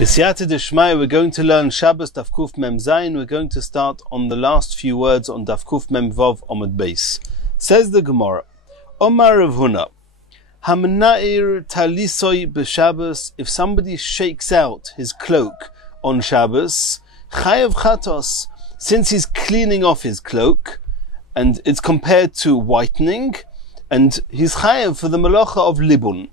B'siyata d'shmaya, we're going to learn Shabbos Daf Kuf Mem Zayin. We're going to start on the last few words on Daf Kuf Mem Vav Omid Beis. Says the Gemara, Omar Rav Huna, Hamna'ir talisoi b'Shabbos, if somebody shakes out his cloak on Shabbos, chayav chatos, since he's cleaning off his cloak, and it's compared to whitening, and he's chayav for the malacha of libun.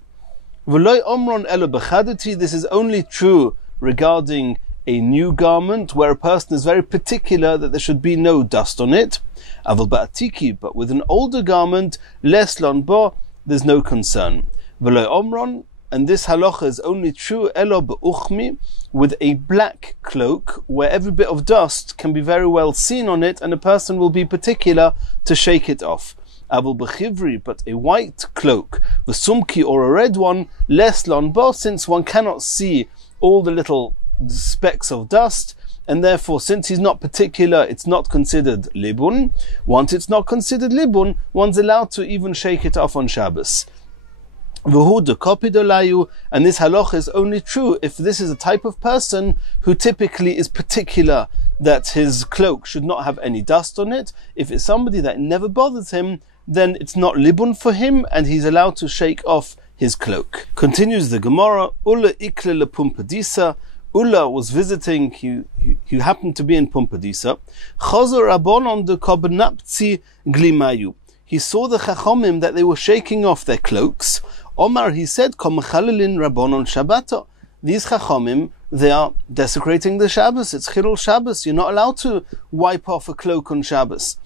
This is only true regarding a new garment where a person is very particular that there should be no dust on it. But with an older garment, there's no concern. And this halacha is only true with a black cloak where every bit of dust can be very well seen on it and a person will be particular to shake it off. But a white cloak, the sumki or a red one, since one cannot see all the little specks of dust, and therefore since he's not particular, it's not considered libun. Once it's not considered libun, one's allowed to even shake it off on Shabbos. And this halach is only true if this is a type of person who typically is particular that his cloak should not have any dust on it. If it's somebody that never bothers him, then it's not libun for him and he's allowed to shake off his cloak. Continues the Gemara, Ulla ikle le Pumpadisa. Ulla was visiting, he happened to be in Pumpadisa. Chazor abonon de kobnapzi glimayu. He saw the chachomim that they were shaking off their cloaks. Omar, he said, Komachalilin Rabbonon Shabbato. These chachomim, they are desecrating the Shabbos. It's Chilul Shabbos. You're not allowed to wipe off a cloak on Shabbos.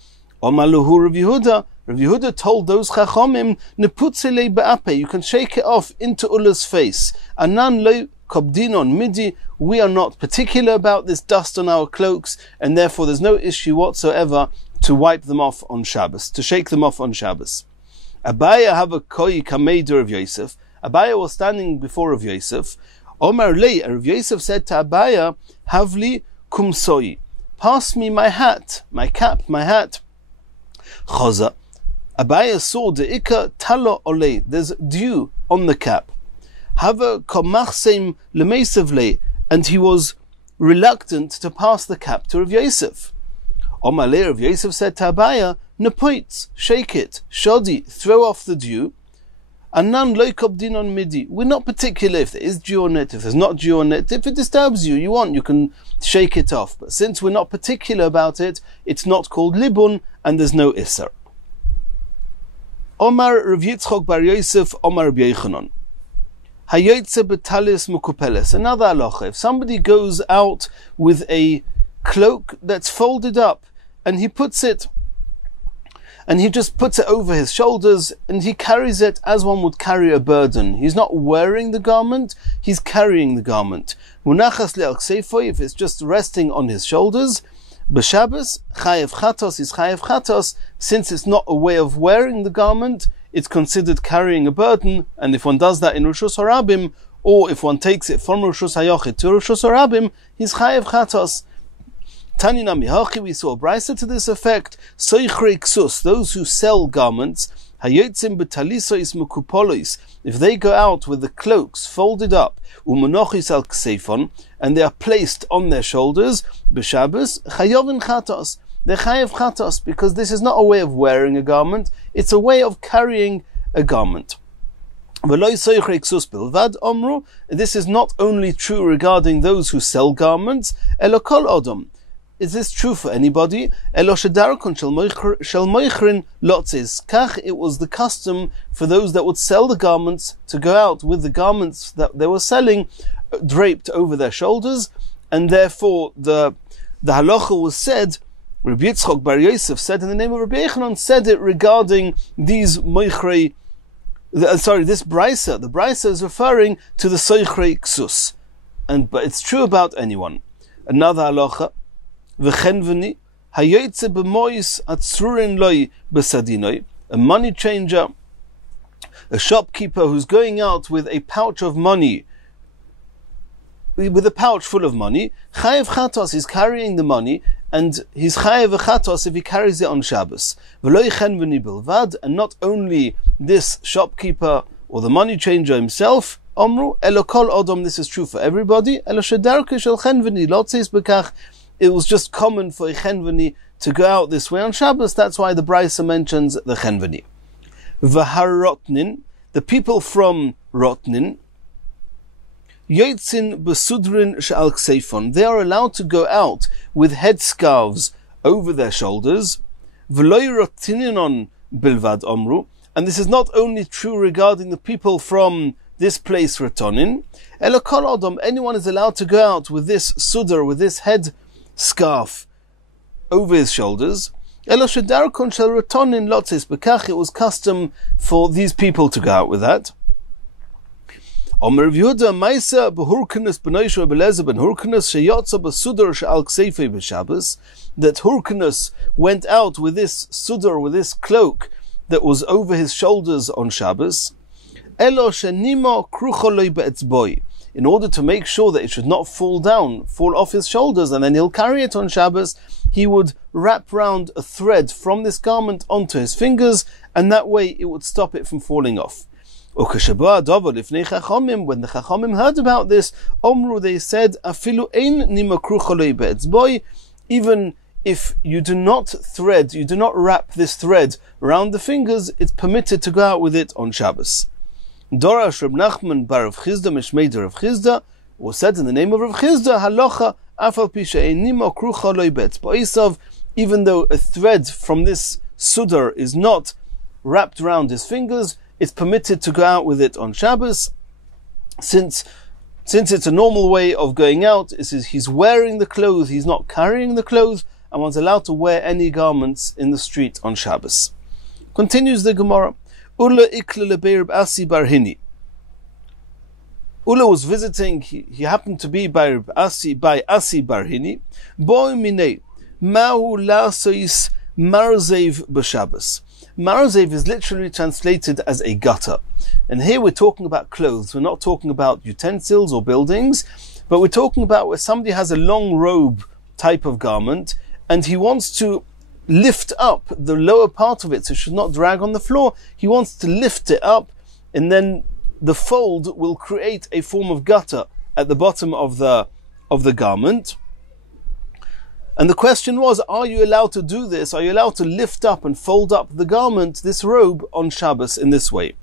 Omar Luhu Rav Yehuda. Rav Yehuda told those chachomim, Neputzele be'ape. You can shake it off into Ulla's face. Anan lo kobdinon midi. We are not particular about this dust on our cloaks, and therefore there's no issue whatsoever to wipe them off on Shabbos, to shake them off on Shabbos. Abaya have a koi kameider of Yosef. Abaya was standing before Rav Yosef. Omar lei, Rav Yosef said to Abaya, Havli kumsoi. Pass me my hat, my cap, my hat. Choza. Abaya saw the ikka talo ole. There's dew on the cap. Hava komachseim lemesevle, and he was reluctant to pass the cap to Rav Yosef. Omar lei, Rav Yosef said to Abaya, Nepoitz, shake it, shodi, throw off the dew. Anan lo kobdinon midi. We're not particular if there is dew on it, if there's not dew on it. If it disturbs you, you can shake it off. But since we're not particular about it, it's not called libun, and there's no isser. Omar Rav Yitzchak bar Yosef, Omar Rabbi Yochanan. Hayotze betalis mukupeles. Another halacha. If somebody goes out with a cloak that's folded up, and he just puts it over his shoulders, and he carries it as one would carry a burden. He's not wearing the garment, he's carrying the garment. Munachas le'al ksefoi, if it's just resting on his shoulders. B'Shabbos, chayev chatos is chayev chatos. Since it's not a way of wearing the garment, it's considered carrying a burden, and if one does that in Rishus Harabim, or if one takes it from Rishus Hayochid to Rishus Harabim, he's chayev chatos. Tanina mihachi, we saw a brisa to this effect. Soichrei ksus, those who sell garments, hayotzim betalisois mukupolois, if they go out with the cloaks folded up, umonochis al ksefon, and they are placed on their shoulders, b'Shabbos, chayovin chatos, they're chayev chatos, because this is not a way of wearing a garment, it's a way of carrying a garment. This is not only true regarding those who sell garments, elokol odom. Is this true for anybody? It was the custom for those that would sell the garments to go out with the garments that they were selling draped over their shoulders, and therefore the halacha was said, Rabbi Yitzchak bar Yosef said in the name of Rabbi Yochanan, said it regarding these moichrei, this brisa. The brisa is referring to the soichrei ksus, but it's true about anyone. Another halacha, v'chenveni hayotze b'mois atzrurin loy b'sadinoi, a money changer, a shopkeeper who's going out with a pouch of money, with a pouch full of money. Chayev chatos, is carrying the money, and he's chayev chatos if he carries it on Shabbos. V'loy chenveni bilvad, and not only this shopkeeper or the money changer himself, Omru, elo kol odom, this is true for everybody. Elo shedarke shel chenveni, lotzis bekach. It was just common for a chenveni to go out this way on Shabbos. That's why the Brisa mentions the chenveni. V'harotnin, the people from Rotnin, yotzin besudrin she'al kseifon, they are allowed to go out with headscarves over their shoulders. V'loi rotininon bilvad omru, and this is not only true regarding the people from this place Rotonin, elo kol odom, anyone is allowed to go out with this sudar, with this head scarf over his shoulders. Elo shedarkon shel Rotonin lotzis bekach, it was custom for these people to go out with that. Omer Rav Yehuda Maisa behurkanus b'noishu Abelezer ben Hurkanus sheyotza b'sudar she'al kseife b'Shabbos, that Hurkanus went out with this sudar, with this cloak that was over his shoulders on Shabbos. Elo shenimo krucholoi be'etzboi, in order to make sure that it should not fall off his shoulders, and then he'll carry it on Shabbos, he would wrap round a thread from this garment onto his fingers, and that way it would stop it from falling off. When the Chachamim heard about this, Omru, they said, Afilu ein nima krucholoi be'etzboi, even if you do not wrap this thread around the fingers, it's permitted to go out with it on Shabbos. Dorash Reb Nachman bar Rav Chizda mishmei Rav Chizda, was said in the name of Rav Chizda, halacha afal pi she'ein nima krucholoi be'etzboisav, even though a thread from this sudar is not wrapped around his fingers, it's permitted to go out with it on Shabbos, since it's a normal way of going out. He's wearing the clothes, he's not carrying the clothes, and one's allowed to wear any garments in the street on Shabbos. Continues the Gemara. Ula ikla lebeir Asi bar Hini. Ula was visiting, he happened to be by Asi bar Hini. Boi minei, mahu lasois marzev b'Shabbos. Marzev is literally translated as a gutter. And here we're talking about clothes. We're not talking about utensils or buildings, but we're talking about where somebody has a long robe type of garment, and he wants to lift up the lower part of it so it should not drag on the floor. He wants to lift it up, and then the fold will create a form of gutter at the bottom of the garment. And the question was, are you allowed to do this? Are you allowed to lift up and fold up the garment, this robe, on Shabbos in this way?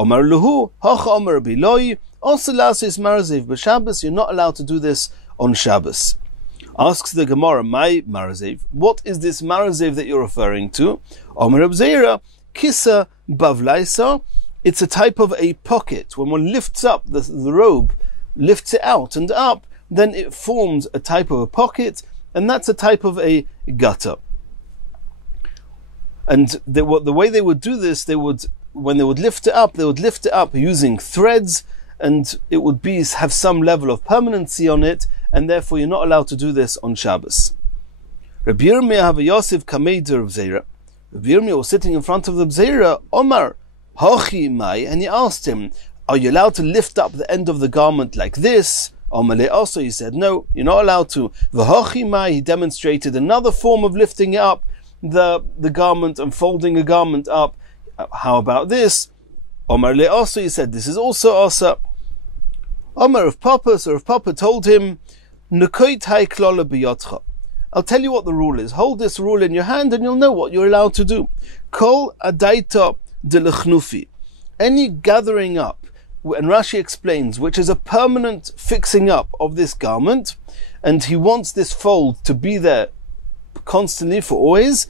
Omar luhu, hacha omar biloi, also lasis marzev b'Shabbos, you're not allowed to do this on Shabbos. Asks the Gemara, my marzev, what is this marzev that you're referring to? Omar Abzeira, kisa bavlaisa, it's a type of a pocket. When one lifts up the robe, lifts it out and up, then it forms a type of a pocket, and that's a type of a gutter. And the way they would do this, when they would lift it up using threads, and it would have some level of permanency on it, and therefore you're not allowed to do this on Shabbos. Rabbi Yirmiyah have a Yosef kamei de Rav Zera. Rabbi Yirmiyah was sitting in front of the Zera, Omar, Hachi mai, and he asked him, are you allowed to lift up the end of the garment like this? Omale also, he said, no, you're not allowed to. V'hachi mai, he demonstrated another form of lifting up the garment and folding a garment up. How about this? Omar le also, he said, this is also asa. Omar of Papa, so if Papa told him, Nukoit hai klola biyotcha. I'll tell you what the rule is. Hold this rule in your hand and you'll know what you're allowed to do. Kol adaita de lechnufi. Any gathering up, and Rashi explains, which is a permanent fixing up of this garment, and he wants this fold to be there constantly for always,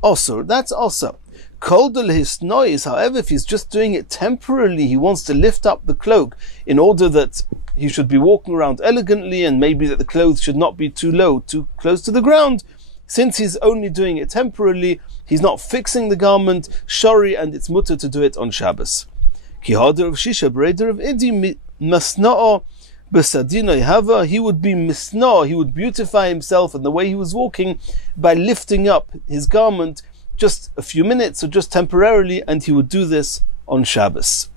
also, that's also. Kol del hisnois, however, if he's just doing it temporarily, he wants to lift up the cloak in order that he should be walking around elegantly, and maybe that the clothes should not be too low, too close to the ground. Since he's only doing it temporarily, he's not fixing the garment, shori, and it's mutter to do it on Shabbos. He would be misna, he would beautify himself and the way he was walking by lifting up his garment just a few minutes or just temporarily, and he would do this on Shabbos.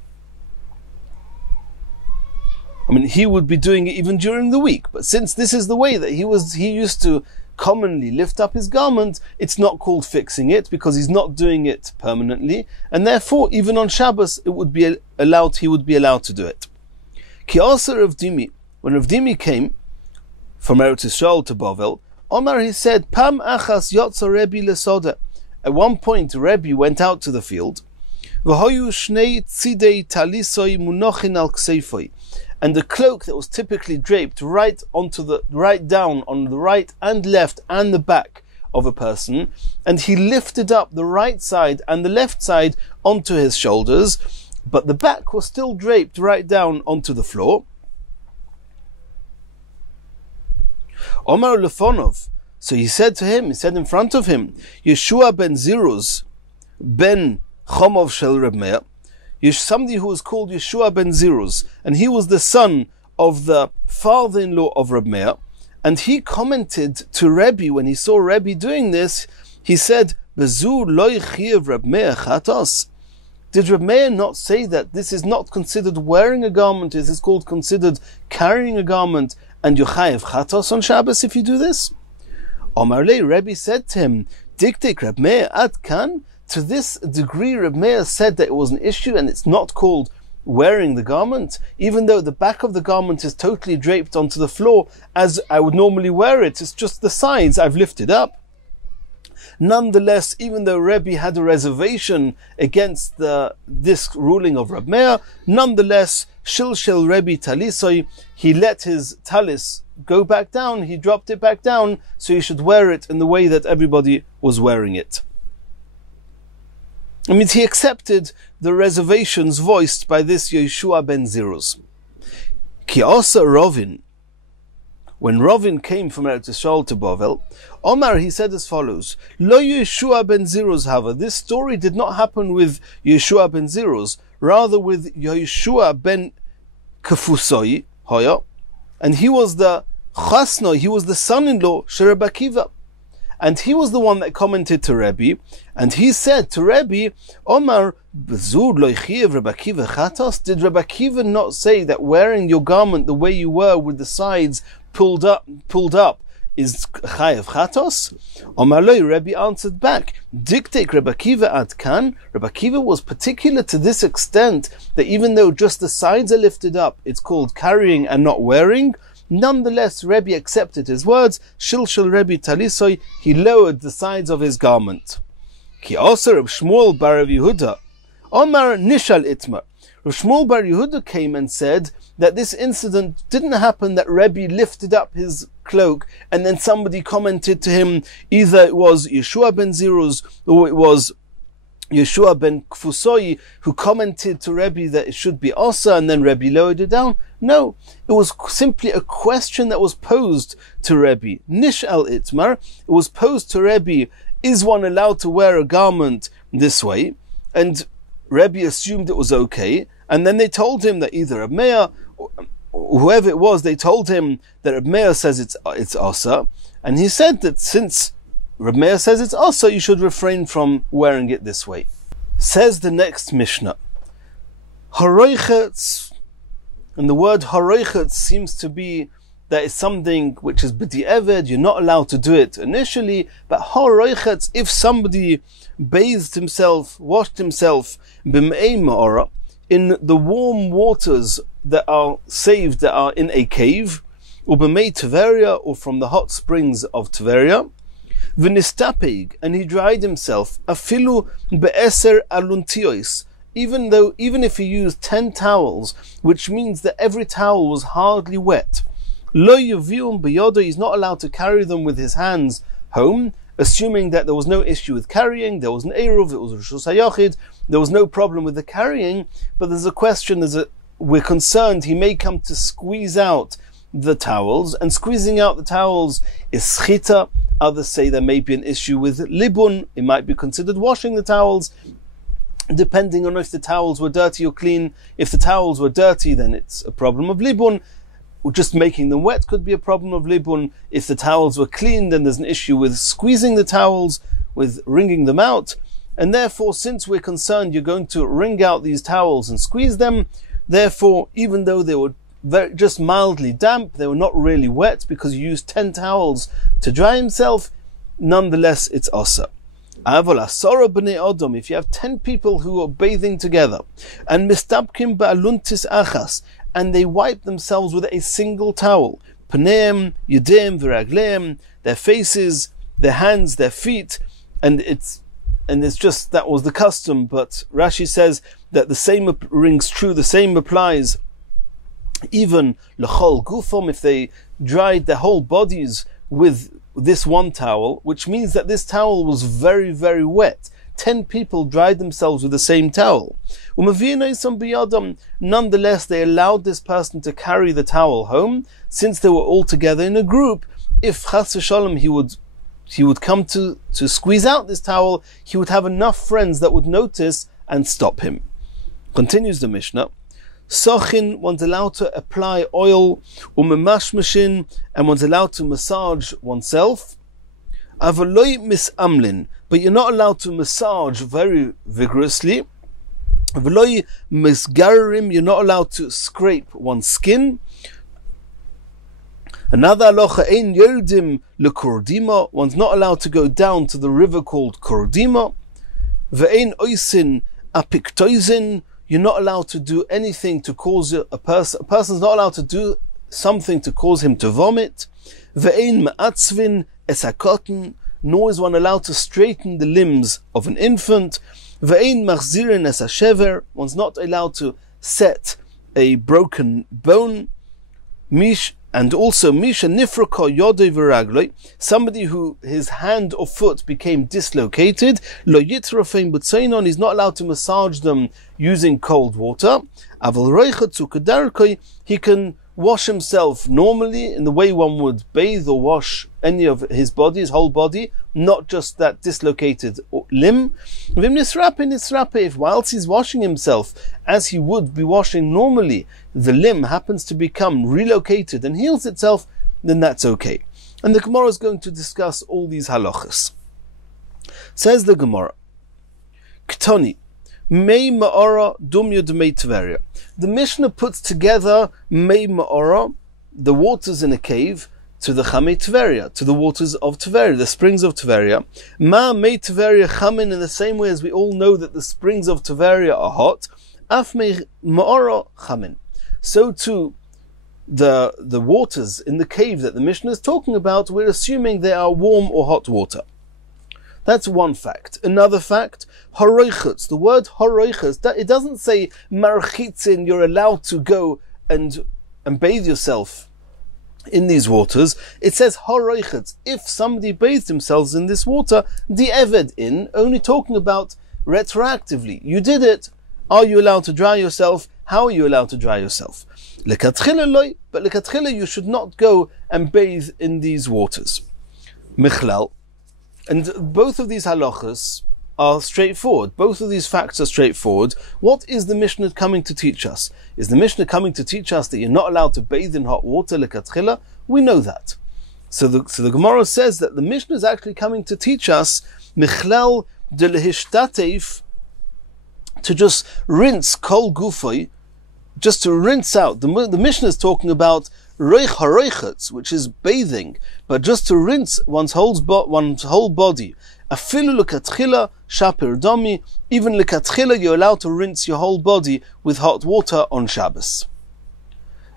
I mean, he would be doing it even during the week, but since this is the way that he used to commonly lift up his garment, it's not called fixing it because he's not doing it permanently, and therefore even on Shabbos he would be allowed to do it. Ki asa Rav Dimi, when Rav Dimi came from Eretz Yisrael to Bavel, Omar, he said, Pam achas yotza Rebbe lesoda. At one point, Rebbe went out to the field. V'hoyu shnei tzidei talisoi munochin al kseifoi. And the cloak that was typically draped right down on the right and left and the back of a person, and he lifted up the right side and the left side onto his shoulders, but the back was still draped right down onto the floor. Omar Lefonov. So he said in front of him, Yeshua ben Ziruz, ben Chomov shel Reb Meir, somebody who was called Yeshua ben Ziruz, and he was the son of the father-in-law of Reb Meir, and he commented to Rebbe, when he saw Rebbe doing this, he said, Bezu loy chiyuv Reb Meir chatos. Did Reb Meir not say that this is not considered wearing a garment, this is called considered carrying a garment, and you chayev chatos on Shabbos if you do this? Omar le, Rebbe said to him, Diktik Reb Meir ad kan. To this degree, Reb Meir said that it was an issue and it's not called wearing the garment, even though the back of the garment is totally draped onto the floor as I would normally wear it. It's just the sides I've lifted up. Nonetheless, even though Rebbe had a reservation against this ruling of Reb Meir, nonetheless, Shilshel Rebbe Talisoi, he let his talis go back down, he dropped it back down, so he should wear it in the way that everybody was wearing it. I mean, he accepted the reservations voiced by this Yeshua ben Ziruz. Ki asa Rovin. When Rovin came from Eretz Yisrael to Bavel, Omar, he said as follows, Lo Yeshua ben Ziruz hava. This story did not happen with Yeshua ben Ziruz, rather with Yeshua ben Kefusoi, hoya, and he was the chasno, he was the son-in-law, Rebbe Akiva. And he was the one that commented to Rebbe, and he said to Rebbe, Omar, Bezud lo yichiev Rebbe Akiva chatos? Did Rebbe Akiva not say that wearing your garment the way you were with the sides pulled up is chayev chatos? Omar lo, Rebbe answered back, Diktek Rebbe Akiva ad kan. Rebbe Akiva was particular to this extent that even though just the sides are lifted up, it's called carrying and not wearing. Nonetheless, Rebbe accepted his words. Shilshel Rebbe Talisoi, he lowered the sides of his garment. Ki also Reb Shmuel bar Rav Yehuda, Omar Nishal Itmar. Reb Shmuel bar Yehuda came and said that this incident didn't happen, that Rebbe lifted up his cloak and then somebody commented to him, either it was Yeshua ben Ziruz or it was Yeshua ben Kfusoi who commented to Rebbe that it should be Asa, and then Rebbe lowered it down. No, it was simply a question that was posed to Rebbe. Nish al Itmar, it was posed to Rebbe, is one allowed to wear a garment this way? And Rebbe assumed it was okay, and then they told him that either Reb Meir, or whoever it was, they told him that Reb Meir says it's Asa, and he said that since Reb Meir says it's also, you should refrain from wearing it this way. Says the next Mishnah, Haroichetz, and the word Haroichetz seems to be that is something which is b'di'eved, you're not allowed to do it initially, but Haroichetz, if somebody bathed himself, washed himself, b'mei ma'ora, in the warm waters that are saved, that are in a cave, or b'mei Tveria, or from the hot springs of Tveria, v'nistapeg, and he dried himself, afilu be'eser aluntiois, even if he used 10 towels, which means that every towel was hardly wet. Lo yuvium biyodo, he's not allowed to carry them with his hands home, assuming that there was no issue with carrying, there was an eruv, it was Rishus HaYachid, there was no problem with the carrying, but there's a question, we're concerned he may come to squeeze out the towels, and squeezing out the towels is schita. Others say there may be an issue with libun, it might be considered washing the towels, depending on if the towels were dirty or clean. If the towels were dirty, then it's a problem of libun. Just making them wet could be a problem of libun. If the towels were clean, then there's an issue with squeezing the towels, with wringing them out. And therefore, since we're concerned you're going to wring out these towels and squeeze them, therefore, even though they were just mildly damp, they were not really wet because you used 10 towels to dry himself, nonetheless it's asa. If you have 10 people who are bathing together, and mistabkim ba'aluntis achas, and they wipe themselves with a single towel. Paneim, Yedim, Viragleim, their faces, their hands, their feet, and it's just, that was the custom, but Rashi says that the same rings true, the same applies even l'chol gufom, if they dried their whole bodies with this one towel, which means that this towel was very, very wet. 10 people dried themselves with the same towel. Nonetheless, they allowed this person to carry the towel home, since they were all together in a group. If chas v'shalom he would come to squeeze out this towel, he would have enough friends that would notice and stop him. Continues the Mishnah. Sochin, one's allowed to apply oil, umemashmashin, and one's allowed to massage oneself. Avaloi misamlin, but you're not allowed to massage very vigorously. Avaloi misgarim, you're not allowed to scrape one's skin. Another halacha, ein yerdim lekordima, one's not allowed to go down to the river called Kordima. Ve'ein oisin apiktoizin, you're not allowed to do anything to cause a person's not allowed to do something to cause him to vomit. Ve'ein ma'atzvin esakoten, nor is one allowed to straighten the limbs of an infant. Ve'ein machzirin esashever, one's not allowed to set a broken bone. Mish, and also misha nifraka yodei v'ragloi, somebody who his hand or foot became dislocated, lo yitrafein b'tzeinon, he's not allowed to massage them using cold water. Aval roichatzu kedarkoi, he can wash himself normally in the way one would bathe or wash any of his body, his whole body, not just that dislocated limb. If whilst he's washing himself, as he would be washing normally, the limb happens to become relocated and heals itself, then that's okay. And the Gemara is going to discuss all these halachas. Says the Gemara, Ktoni, Mei Ma'ora Dum Yud Mei Tveria. The Mishnah puts together Mei Ma'ora, the waters in a cave, to the Chamei Tveria, to the waters of Tveria, the springs of Tveria. Ma Mei Tveria Chamin, in the same way as we all know that the springs of Tveria are hot, Af Mei Ma'ora Chamin. So too, the waters in the cave that the Mishnah is talking about, we're assuming they are warm or hot water. That's one fact. Another fact, horoichutz. The word horoichutz, it doesn't say marchitzin, you're allowed to go and bathe yourself in these waters. It says horoichutz. If somebody bathed themselves in this water, di'eved in, only talking about retroactively. You did it. Are you allowed to dry yourself? How are you allowed to dry yourself? Lekatchila loy, but lekatchila you should not go and bathe in these waters. Michlal. And both of these halachas are straightforward. Both of these facts are straightforward. What is the Mishnah coming to teach us? Is the Mishnah coming to teach us that you're not allowed to bathe in hot water, lekatchila? We know that. So the Gemara says that the Mishnah is actually coming to teach us michlal de lehishtateif, to just rinse kol gufay, just to rinse out. The Mishnah is talking about roich haroichetz, which is bathing, but just to rinse one's whole body. Afilu lekatchila shapir domi, even lekatchila you're allowed to rinse your whole body with hot water on Shabbos.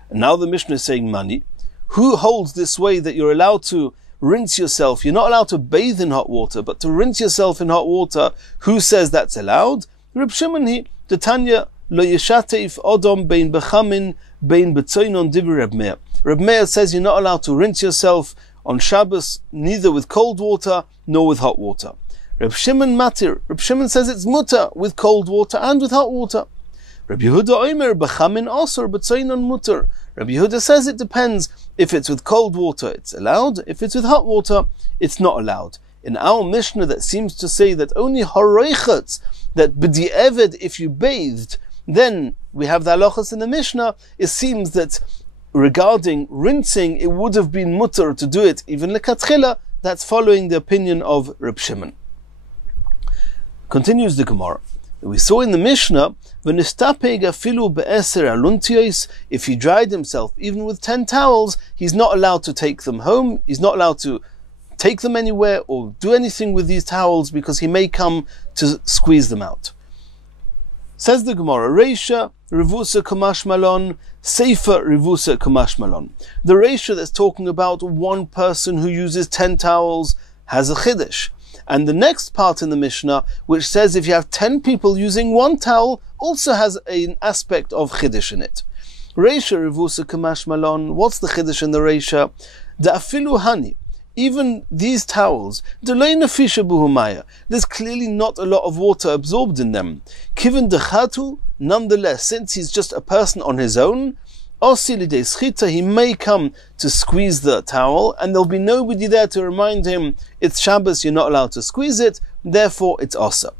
And now the Mishnah is saying, Mani, who holds this way that you're allowed to rinse yourself? You're not allowed to bathe in hot water, but to rinse yourself in hot water, who says that's allowed? Reb Shimon hi, the Tanya, lo yeshateif odom bein bechamin bein betzoinon divrei Reb Meir. Reb Meir says you're not allowed to rinse yourself on Shabbos, neither with cold water nor with hot water. Reb Shimon matir. Reb Shimon says it's mutter with cold water and with hot water. Reb Yehuda oimer bechamin asur betzoinon mutter. Reb Yehuda says it depends. If it's with cold water, it's allowed. If it's with hot water, it's not allowed. In our Mishnah that seems to say that only horoichetz, that b'di'eved, if you bathed, then we have the halachas in the Mishnah. It seems that regarding rinsing, it would have been mutter to do it even lekatchila. That's following the opinion of Reb Shimon. Continues the Gemara. We saw in the Mishnah, if he dried himself even with 10 towels, he's not allowed to take them home. He's not allowed to take them anywhere or do anything with these towels because he may come to squeeze them out. Says the Gemara, Reisha Revusa Kamash Malon, Seifa Revusa Kamash Malon. The Reisha that's talking about one person who uses 10 towels has a Chiddush. And the next part in the Mishnah, which says if you have 10 people using one towel, also has an aspect of Chiddush in it. Reisha Revusa Kamash Malon, what's the Chiddush in the Reisha? The Afilu Hani. Even these towels, there's clearly not a lot of water absorbed in them. Kiven dechatu, nonetheless, since he's just a person on his own, he may come to squeeze the towel, and there'll be nobody there to remind him, it's Shabbos, you're not allowed to squeeze it, therefore it's osa.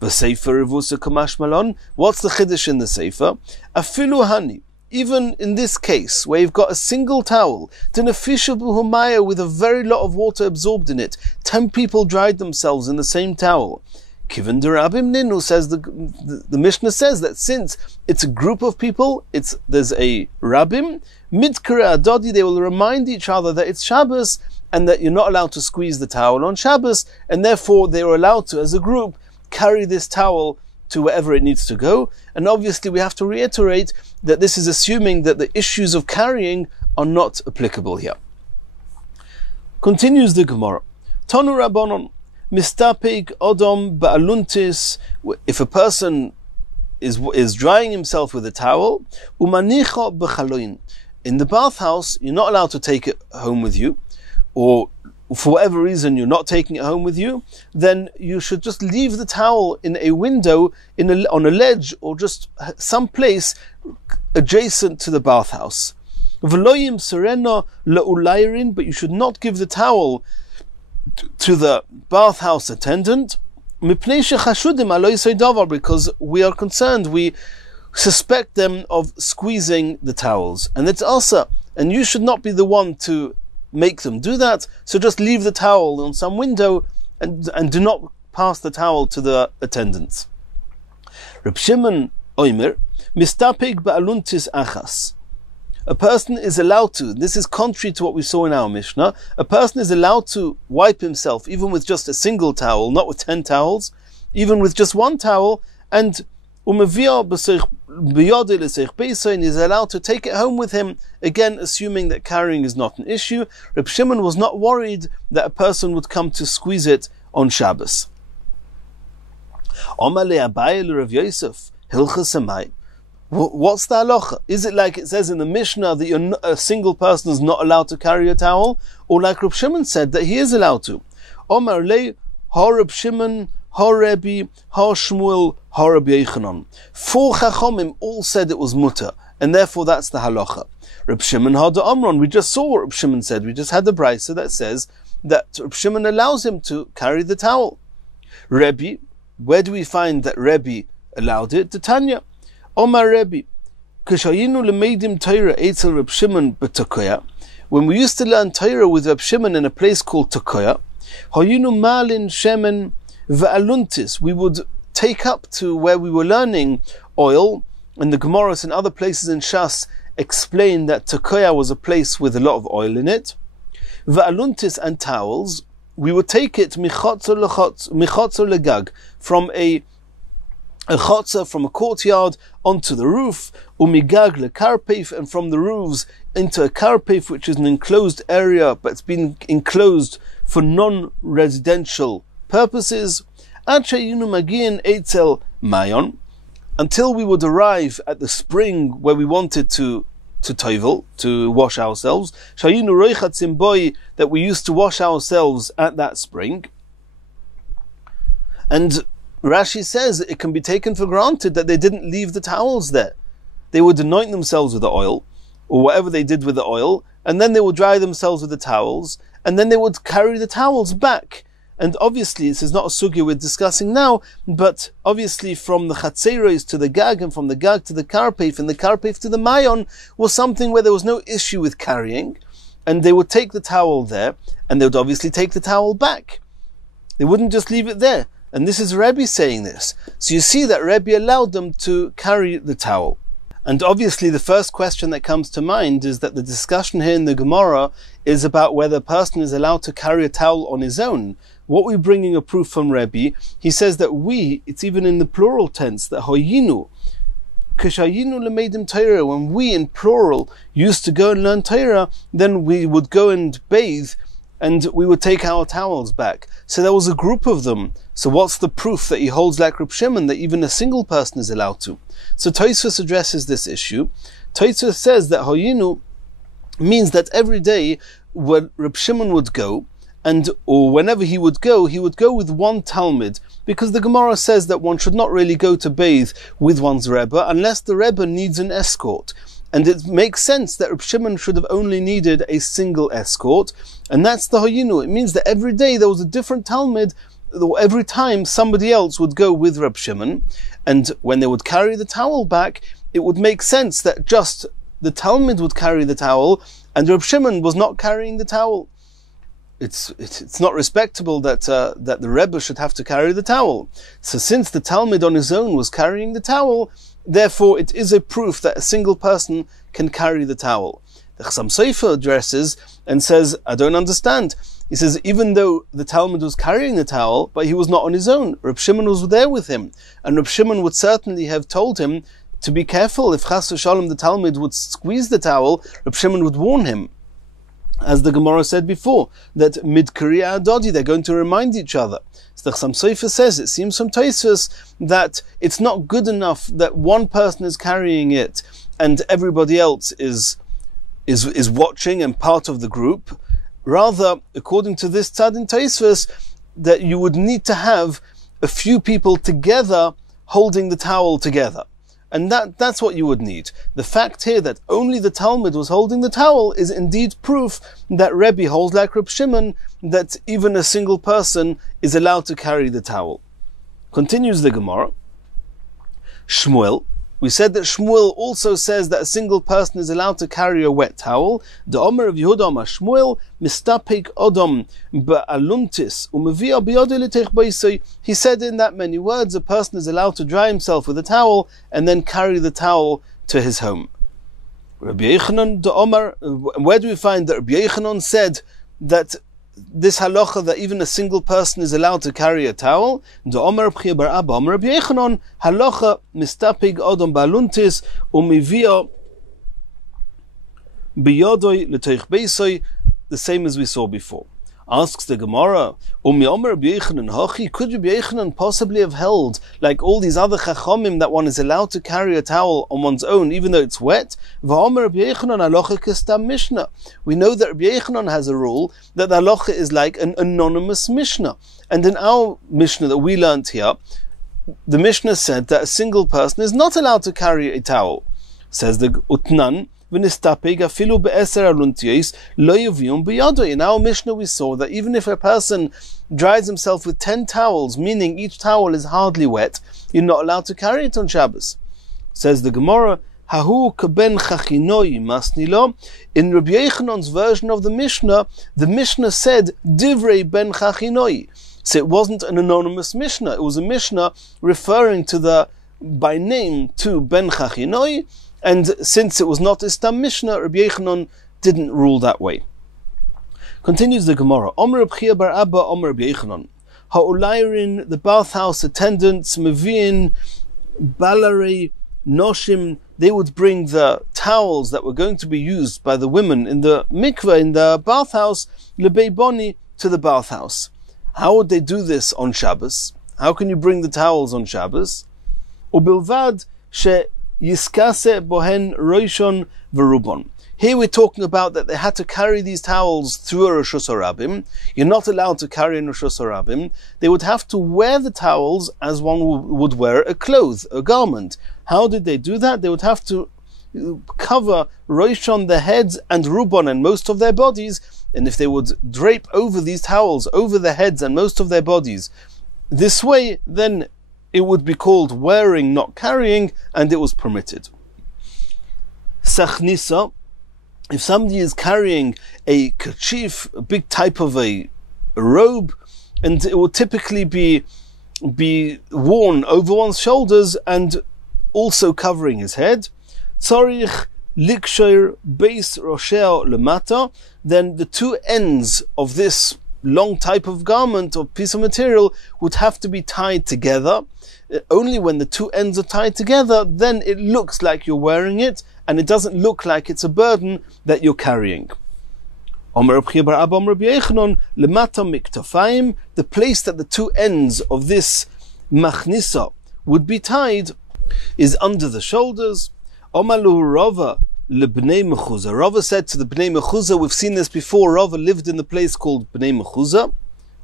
The Sefer Revusa Kamash Malon, what's the Chiddush in the Sefer? Afilu Hani. Even in this case, where you've got a single towel, with a very lot of water absorbed in it, 10 people dried themselves in the same towel. Kiven derabim ninu, says the Mishnah says that since it's a group of people, there's a rabbim, midkara adodi, they will remind each other that it's Shabbos and that you're not allowed to squeeze the towel on Shabbos, and therefore they are allowed to, as a group, carry this towel to wherever it needs to go. And obviously we have to reiterate that this is assuming that the issues of carrying are not applicable here. Continues the Gemara. Tanu Rabbanon, mistapik odom ba'aluntis, if a person is drying himself with a towel, umanicha b'chaloin. In the bathhouse, you're not allowed to take it home with you, or for whatever reason you're not taking it home with you, then you should just leave the towel in a window, on a ledge, or just some place adjacent to the bathhouse. V'loyim serena le'ulairin, but you should not give the towel to the bathhouse attendant, mipnei shechashudim aloi seidavar, because we are concerned, we suspect them of squeezing the towels, and it's asa, and you should not be the one to make them do that, so just leave the towel on some window and do not pass the towel to the attendants. Reb Shimon Oimer, mistapik ba'aluntis achas. A person is allowed to, this is contrary to what we saw in our Mishnah, a person is allowed to wipe himself even with just a single towel, not with 10 towels, even with just one towel, and is allowed to take it home with him, again assuming that carrying is not an issue. Reb Shimon was not worried that a person would come to squeeze it on Shabbos. What's the halacha? Is it like it says in the Mishnah that a single person is not allowed to carry a towel, or like Reb Shimon said that he is allowed to? Omar le ha Reb Shimon, ha Rebbe, ha Shmuel, ha Rabbi Yochanan. 4 Chachomim all said it was mutter, and therefore that's the halacha. Reb Shimon ha de Amron, we just saw what Reb Shimon said. We just had the brisa that says that Reb Shimon allows him to carry the towel. Rebbe, where do we find that Rebbe allowed it? The Tanya. Omar Rebbe, k'shayinu lemeidim Torah etzel Reb Shimon b'Tekoya. When we used to learn Torah with Reb Shimon in a place called Tekoya, hayinu malin shemen v'aluntis, we would take up to where we were learning oil, and the Gemara and other places in Shas explain that Tekoya was a place with a lot of oil in it. V'aluntis, and towels, we would take it michotzo legag, from a chotzer, from a courtyard onto the roof, umigag lekarpef, and from the roofs into a karpef, which is an enclosed area, but it's been enclosed for non-residential purposes, until we would arrive at the spring where we wanted to tovel, to wash ourselves, that we used to wash ourselves at that spring. And Rashi says it can be taken for granted that they didn't leave the towels there. They would anoint themselves with the oil, or whatever they did with the oil, and then they would dry themselves with the towels, and then they would carry the towels back. And obviously, this is not a sugya we're discussing now, but obviously from the chatzeros to the gag, and from the gag to the karpef, and the karpef to the mayon, was something where there was no issue with carrying, and they would take the towel there, and they would obviously take the towel back. They wouldn't just leave it there. And this is Rebbe saying this. So you see that Rebbe allowed them to carry the towel. And obviously the first question that comes to mind is that the discussion here in the Gemara is about whether a person is allowed to carry a towel on his own. what we're bringing a proof from Rebbe, he says that it's even in the plural tense, that hoyinu, kishayinu lemeidim Torah, when we in plural used to go and learn Torah, then we would go and bathe and we would take our towels back. So there was a group of them. So what's the proof that he holds like Reb Shimon, that even a single person is allowed to? So Tosfos addresses this issue. Tosfos says that hoyinu means that every day when Reb Shimon would go, or whenever he would go with one Talmud, because the Gemara says that one should not really go to bathe with one's Rebbe unless the Rebbe needs an escort. And it makes sense that Reb Shimon should have only needed a single escort, and that's the hoyinu. It means that every day there was a different Talmud, every time somebody else would go with Reb Shimon, and when they would carry the towel back, it would make sense that just the Talmud would carry the towel, and Reb Shimon was not carrying the towel. It's not respectable that the Rebbe should have to carry the towel. So since the Talmud on his own was carrying the towel, therefore it is a proof that a single person can carry the towel. The Chassam Sofer addresses and says, I don't understand. He says, even though the Talmud was carrying the towel, but he was not on his own. Reb Shimon was there with him, and Reb Shimon would certainly have told him to be careful. If Chas v'Shalom the Talmud would squeeze the towel, Reb Shimon would warn him. As the Gemara said before, that mid-Kriya Adodi, they're going to remind each other. So the Chassam Sofer says, it seems from Tosfos that it's not good enough that one person is carrying it and everybody else is watching and part of the group. Rather, according to this tzad in Tosfos, that you would need to have a few people together holding the towel together. And that's what you would need. The fact here that only the Talmud was holding the towel is indeed proof that Rebbe holds like Reb Shimon, that even a single person is allowed to carry the towel. Continues the Gemara. Shmuel. We said that Shmuel also says that a single person is allowed to carry a wet towel. The Omer of Yehuda Omer Shmuel, mistapek odom ba'aluntis u'mevia biyodei l'teich b'isoi. He said in that many words, a person is allowed to dry himself with a towel and then carry the towel to his home. Rabbi Yochanan, the Omer, where do we find that Rabbi Yochanan said that this halacha that even a single person is allowed to carry a towel? The Omer B'chia bar Abba, Omer Rabbi Yochanan, halacha mistapig odom baluntis umivia biyodoi l'teich beisoi, the same as we saw before. Asks the Gemara, Omer Rabbi Yochanan hachi, could Rabbi Yochanan possibly have held like all these other chachomim that one is allowed to carry a towel on one's own even though it's wet? V'Omer Rabbi Yochanan halacha kistam mishnah. We know that Rabbi Yochanan has a rule that the halacha is like an anonymous mishnah. And in our mishnah that we learnt here, the mishnah said that a single person is not allowed to carry a towel. Says the Utnan, in our Mishnah we saw that even if a person dries himself with 10 towels, meaning each towel is hardly wet, you're not allowed to carry it on Shabbos. Says the Gemara, Hahu keben chachinoi masnilo. In Rabbi Yochanan's version of the Mishnah said divrei ben chachinoi. So it wasn't an anonymous Mishnah, it was a Mishnah referring to by name to ben chachinoi. And since it was not a stam Mishnah, Rabbi Yochanan didn't rule that way. Continues the Gemara. Omer B'chia bar Abba, Omer Rabbi Yochanan. Ha'olayrin, the bathhouse attendants, Mevin, Balare, Noshim, they would bring the towels that were going to be used by the women in the mikveh, in the bathhouse, Lebeiboni, to the bathhouse. How would they do this on Shabbos? How can you bring the towels on Shabbos? Ubilvad she Yiskase bohen roishon verubon. Here we're talking about that they had to carry these towels through a Reshus Harabim. You're not allowed to carry in Reshus Harabim. They would have to wear the towels as one would wear a cloth, a garment. How did they do that? They would have to cover roishon, their heads, and rubon, and most of their bodies. And if they would drape over these towels, over their heads and most of their bodies, this way, then it would be called wearing, not carrying, and it was permitted. Sachnisa, if somebody is carrying a kerchief, a big type of a robe, and it will typically be worn over one's shoulders and also covering his head, tzarich liksher beis rosheo lemata, then the two ends of this long type of garment or piece of material would have to be tied together. Only when the two ends are tied together, then it looks like you're wearing it, and it doesn't look like it's a burden that you're carrying. The place that the two ends of this machnisa would be tied is under the shoulders. Rava said to the Bnei Mechuzah, we've seen this before, Rava lived in the place called Bnei Mechuzah,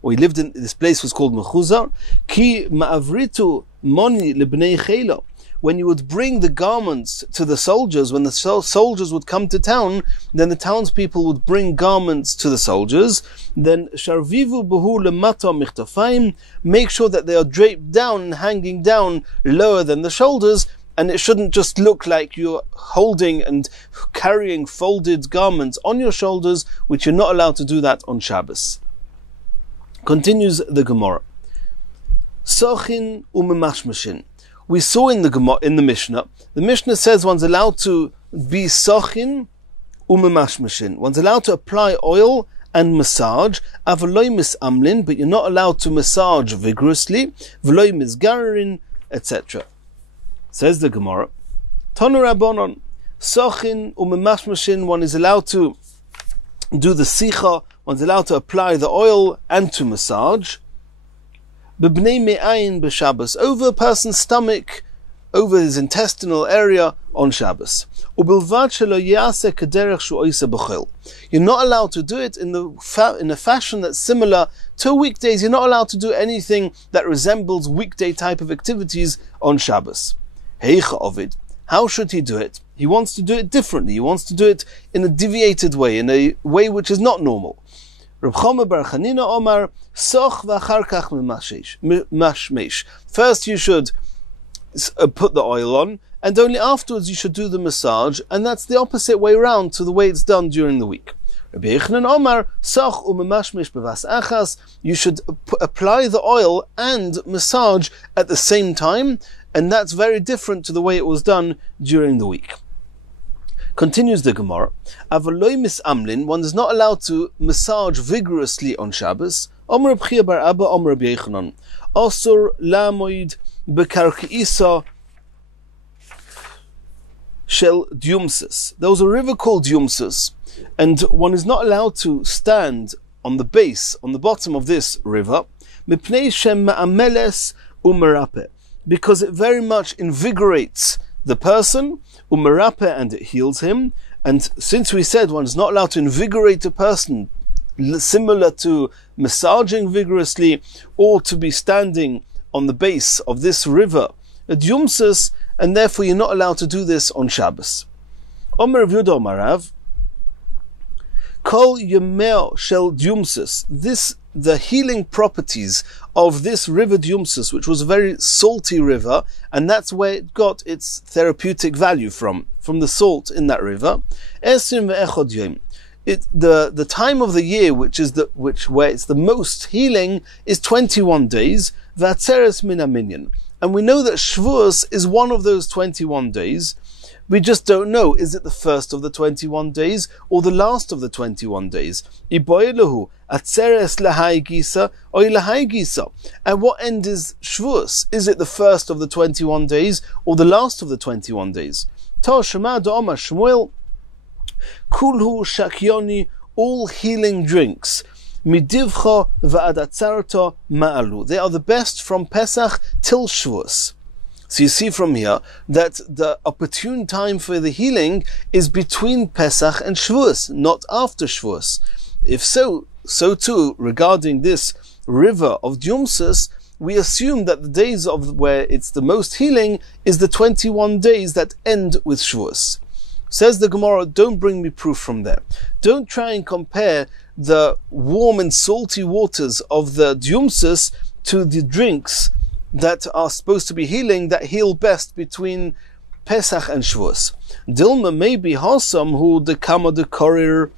or he lived in this place was called Mechuzah. Ki ma'avritu moni lebnei chela. When you would bring the garments to the soldiers, when the soldiers would come to town, then the townspeople would bring garments to the soldiers. Then sharvivu behu lemata michtafayim, make sure that they are draped down and hanging down lower than the shoulders, and it shouldn't just look like you're holding and carrying folded garments on your shoulders, which you're not allowed to do that on Shabbos. Continues the Gemara. Sochin umemashmashin. We saw in the Gemara, in the Mishnah says one's allowed to be sochin umemashmashin. One's allowed to apply oil and massage, avaloi misamlin, but you're not allowed to massage vigorously, v'loi misgarin, etc. Says the Gemara, Tanu Rabbanon, sochin umemashmashin, one is allowed to do the sicha, one's allowed to apply the oil and to massage. B'bnei me'ayin b'Shabbos, over a person's stomach, over his intestinal area on Shabbos. U'bilvad shelo ya'aseh kederech shu oiseh b'chol. You're not allowed to do it in a fashion that's similar to weekdays. You're not allowed to do anything that resembles weekday type of activities on Shabbos. Heicha ovid. How should he do it? He wants to do it differently. He wants to do it in a deviated way, in a way which is not normal. Reb Chama bar Chanina Omar, soch v'achar kach mashmesh. First you should put the oil on, and only afterwards you should do the massage, and that's the opposite way round to the way it's done during the week. Rabbi Yochanan Omar, soch umemashmesh bevas achas. You should apply the oil and massage at the same time, and that's very different to the way it was done during the week. Continues the Gemara, avaloi misamlin, one is not allowed to massage vigorously on Shabbos. Omer Reb Chia bar Abba, Omer Reb Yochanan, asur lamoid bekarkeisa shel Diumsus. There was a river called Diumsus, and one is not allowed to stand on the base, on the bottom of this river, mipnei shem ma'ameles umerape, because it very much invigorates the person, umerape, and it heals him. And since we said one is not allowed to invigorate a person, similar to massaging vigorously, or to be standing on the base of this river, a Diumsus, and therefore you're not allowed to do this on Shabbos. Omer Rav Yehuda Omar Rav, Kol Yemeo Shel Diumsus, the healing properties of this river Diumsus, which was a very salty river, and that's where it got its therapeutic value from the salt in that river. The time of the year where it's the most healing is 21 days. V'atzeres min haminyan, and we know that Shavuos is one of those 21 days. We just don't know, is it the first of the 21 days or the last of the 21 days? And what end is Shavuos? Is it the first of the 21 days or the last of the 21 days? Kulhu shakyoni, all healing drinks. Midivcha va'adatzarta ma'alu. They are the best from Pesach till Shavuos. So you see from here that the opportune time for the healing is between Pesach and Shavuos, not after Shavuos. If so too, regarding this river of Diumsus, we assume that the days of where it's the most healing is the 21 days that end with Shavuos. Says the Gemara, don't bring me proof from there. Don't try and compare the warm and salty waters of the Diumsus to the drinks that are supposed to be healing, that heal best between Pesach and Shavuos. Dilma may be Hasam who the Kama de Korir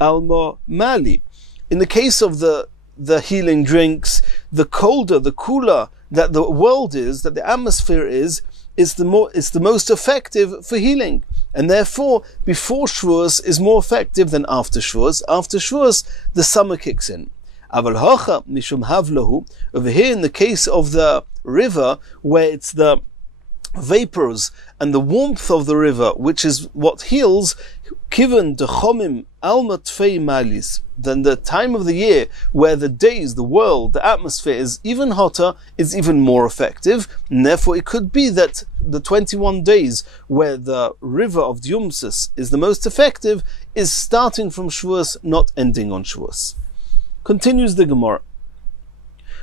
Alma Mali. In the case of the healing drinks, the colder, the cooler that the world is, that the atmosphere is the most effective for healing. And therefore, before Shavuos is more effective than after Shavuos. After Shavuos, the summer kicks in. Aval hocha mishum havlahu. Over here, in the case of the river, where it's the vapors and the warmth of the river which is what heals, kiven de chomim alma tfei malis, then the time of the year where the days, the world, the atmosphere is even hotter, is even more effective, and therefore it could be that the 21 days where the river of Yumsus is the most effective is starting from Shavuos, not ending on Shavuos. Continues the Gemara.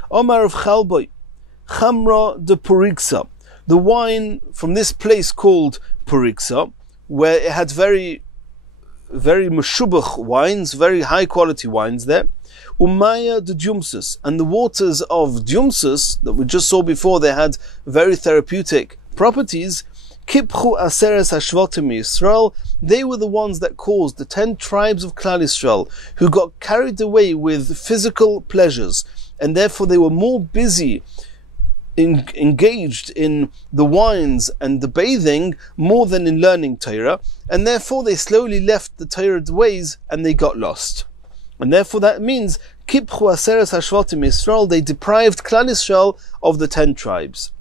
Omar of Chalboy, Chamra de Puriksa, the wine from this place called Puriksa, where it had very meshubach wines, very high quality wines there. Umaya de Jumsus, and the waters of Jumsus that we just saw before, they had very therapeutic properties. Kipchu aseres hashvatim Yisrael, they were the ones that caused the 10 tribes of Klal Yisrael, who got carried away with physical pleasures, and therefore they were more busy engaged in the wines and the bathing more than in learning Torah, and therefore they slowly left the Torah ways and they got lost. And therefore that means Kipchu aseres hashvatim Yisrael, they deprived Klal Yisrael of the 10 tribes.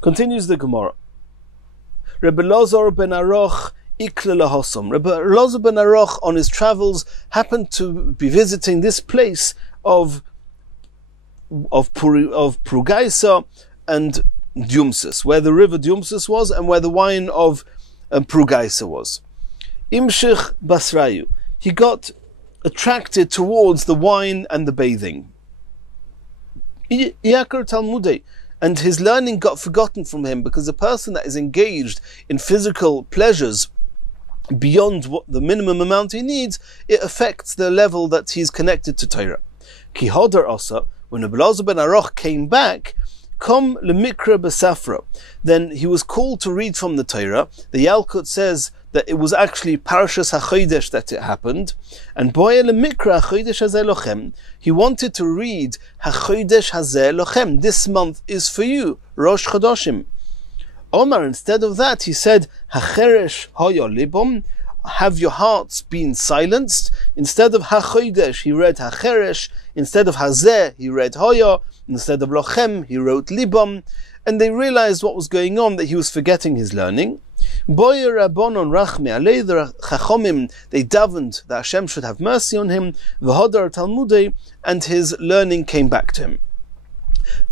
Continues the Gemara. Rebbe Elazar ben Aroch ikle lahosam. Rebbe Elazar ben Aroch on his travels happened to be visiting this place of Prugaisa and Dyumsus, where the river Dyumsus was and where the wine of Prugaisa was. Imshich Basrayu, he got attracted towards the wine and the bathing. Iyakar Talmudei, and his learning got forgotten from him, because a person that is engaged in physical pleasures beyond what the minimum amount he needs, it affects the level that he's connected to Torah. Ki hodar asa, when Rebbe Elazar ben Aroch came back, kom lemikra besafra, then he was called to read from the Torah. The Yalkut says that it was actually Parashas HaChodesh that it happened, and boya lemikra HaChodesh hazeh lochem, he wanted to read HaChodesh hazeh lochem, this month is for you, Rosh Chodoshim. Omar, instead of that, he said, Hacheresh hoya libom, have your hearts been silenced? Instead of HaChodesh, he read HaCheresh. Instead of Hazeh, he read Hoya. Instead of Lochem, he wrote Libam. And they realized what was going on, that he was forgetting his learning. Boyer Rabbonon Rachme Alei, the Chachomim, they davened that Hashem should have mercy on him. V'hodar Talmudei, and his learning came back to him.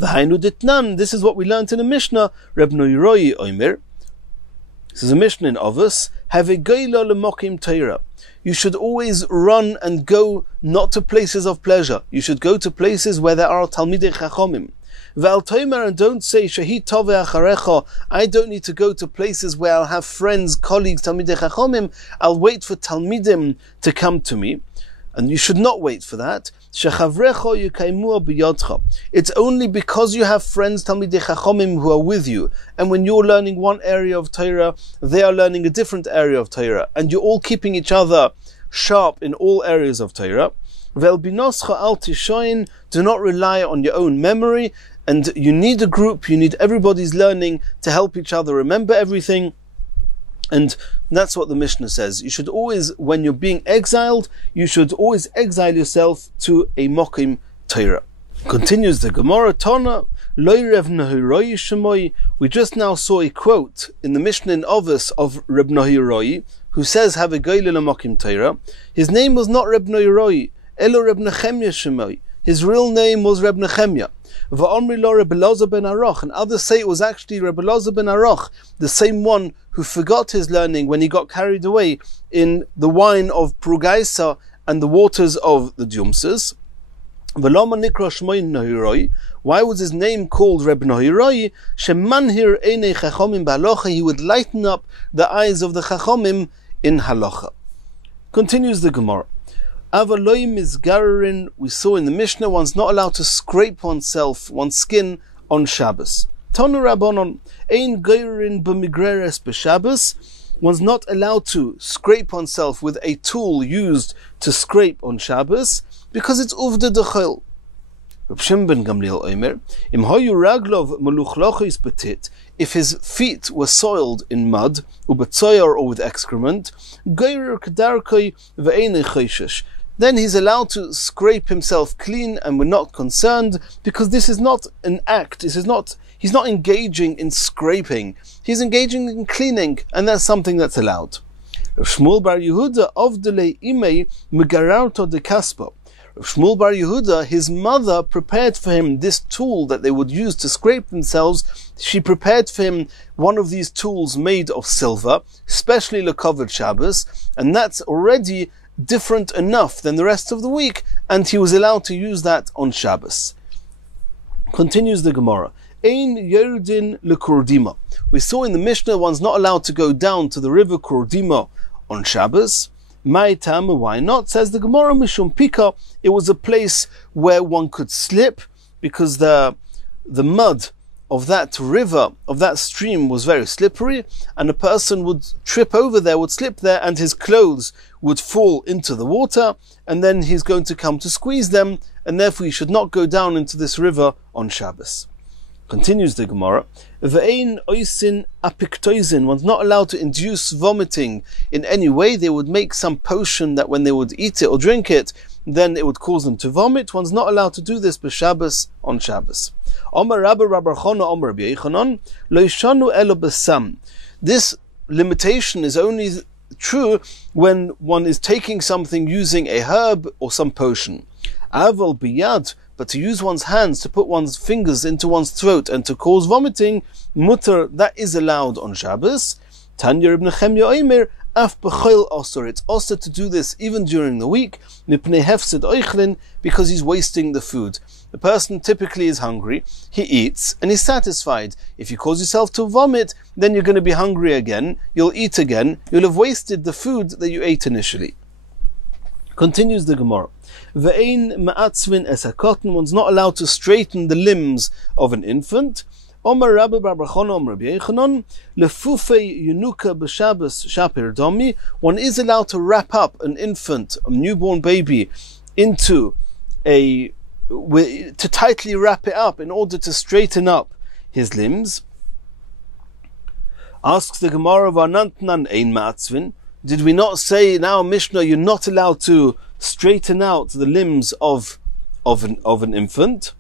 V'hainu ditnan, this is what we learned in the Mishnah. Reb Noiroi Omer, this is a Mishnah in Ovus. Have a geila lemokim Torah. You should always run and go not to places of pleasure. You should go to places where there are Talmidei Chachomim. V'al tomer, and don't say Shahi tove acharecha. I don't need to go to places where I'll have friends, colleagues, Talmidei Chachomim. I'll wait for Talmidim to come to me. And you should not wait for that. It's only because you have friends, Talmidei Chachomim, who are with you, and when you're learning one area of Torah, they are learning a different area of Torah, and you're all keeping each other sharp in all areas of Torah. Do not rely on your own memory, and you need a group, you need everybody's learning to help each other remember everything. And that's what the Mishnah says. You should always, when you're being exiled, you should always exile yourself to a mokim Torah. Continues the Gemara, Tana, Loi Rev Nahiroi Shemoi. We just now saw a quote in the Mishnah in Ovus of Reb Nahiroi, who says, have a geile mokim Torah. His name was not Reb Nahiroi, Elo Reb Nechemya Shemoi. His real name was Reb Nechemya. Va'omri lo Rebbe Elazar ben Aroch, and others say it was actually Rebbe Elazar ben Aroch, the same one who forgot his learning when he got carried away in the wine of Prugaisa and the waters of the Dyumsus. V'loma nikra shmoi Nahiroi. Why was his name called Reb Nahiroi? Shemanhir einei chachomim b'halacha. He would lighten up the eyes of the chachomim in halacha. Continues the Gemara. Avaloi mizgarin, we saw in the Mishnah, one's not allowed to scrape oneself, one's skin, on Shabbos. Tonu Rabbonon, ein geirin b'migreres b'Shabbos, one's not allowed to scrape oneself with a tool used to scrape on Shabbos, because it's uvda dechol. Reb Shimon ben Gamliel Omer, im hoyu raglov meluchlochis betit, if his feet were soiled in mud, ubetzoyer, or with excrement, geirer kedarkoi ve'enei choishesh, then he's allowed to scrape himself clean, and we're not concerned, because this is not an act. He's not engaging in scraping. He's engaging in cleaning, and that's something that's allowed. Rav Shmuel bar Yehuda avdele imei megararto de kaspa. Rav Shmuel bar Yehuda, his mother prepared for him this tool that they would use to scrape themselves. She prepared for him one of these tools made of silver, specially lekavod Shabbos, and that's already different enough than the rest of the week, and he was allowed to use that on Shabbos. Continues the Gemara. Ein yerdin lekurdima. We saw in the Mishnah one's not allowed to go down to the river Kurdima on Shabbos. My tam, why not? Says the Gemara, Mishum Pika. It was a place where one could slip, because the mud of that river, of that stream, was very slippery, and a person would trip over there, would slip there, and his clothes would fall into the water, and then he's going to come to squeeze them, and therefore he should not go down into this river on Shabbos. Continues the Gemara, Ve'ein oisin apiktoisin. One's not allowed to induce vomiting in any way. They would make some potion that when they would eat it or drink it, then it would cause them to vomit. One's not allowed to do this b'Shabbos on Shabbos. Omer Rabbi Chana Omer Rabbi Yochanan lo yishanu elo b'sam. This limitation is only true when one is taking something using a herb or some potion. Aval biyad, but to use one's hands, to put one's fingers into one's throat and to cause vomiting, mutter, that is allowed on Shabbos. Tanya ibn Chemya Omer, af b'chol osor. It's also to do this even during the week, mipnei hefsed oichlin, because he's wasting the food. The person typically is hungry, he eats, and he's satisfied. If you cause yourself to vomit, then you're going to be hungry again, you'll eat again, you'll have wasted the food that you ate initially. Continues the Gemara. Ve'ein ma'atzvin es hakoten. One's not allowed to straighten the limbs of an infant. Omer Rabbi bar Chana Omer Rabbi Yochanan lefufei yunuka b'Shabbos shapir domi. One is allowed to wrap up an infant, a newborn baby, into to tightly wrap it up in order to straighten up his limbs. Asks the Gemara, V'anantnan ein ma'atzvin. Did we not say in our Mishnah you're not allowed to straighten out the limbs of an infant?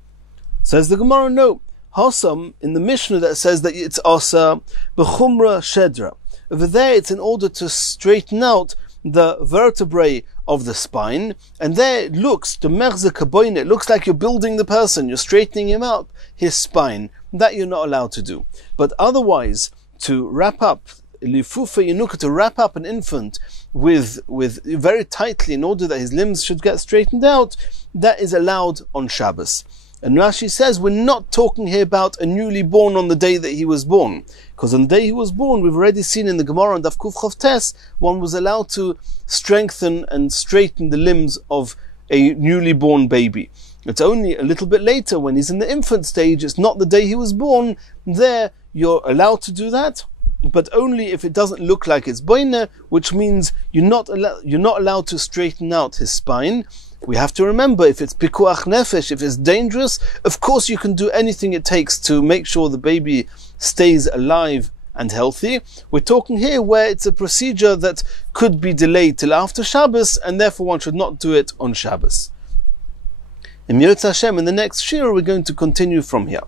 Says the Gemara, no. Hasam, in the Mishnah that says that it's asa b'chumra shedra. Over there it's in order to straighten out the vertebrae of the spine, and there it looks, the merze kaboine, it looks like you're building the person, you're straightening him out, his spine. That you're not allowed to do. But otherwise, to wrap up to wrap up an infant with very tightly in order that his limbs should get straightened out, that is allowed on Shabbos. And Rashi says we're not talking here about a newly born on the day that he was born, because on the day he was born, we've already seen in the Gemara and Daf Kuf Chav Tes, one was allowed to strengthen and straighten the limbs of a newly born baby. It's only a little bit later when he's in the infant stage, it's not the day he was born, there you're allowed to do that, but only if it doesn't look like it's boine, which means you're not allowed to straighten out his spine. We have to remember, if it's pikuach nefesh, if it's dangerous, of course you can do anything it takes to make sure the baby stays alive and healthy. We're talking here where it's a procedure that could be delayed till after Shabbos, and therefore one should not do it on Shabbos. In Yirtzeh Hashem, in the next shiur, we're going to continue from here.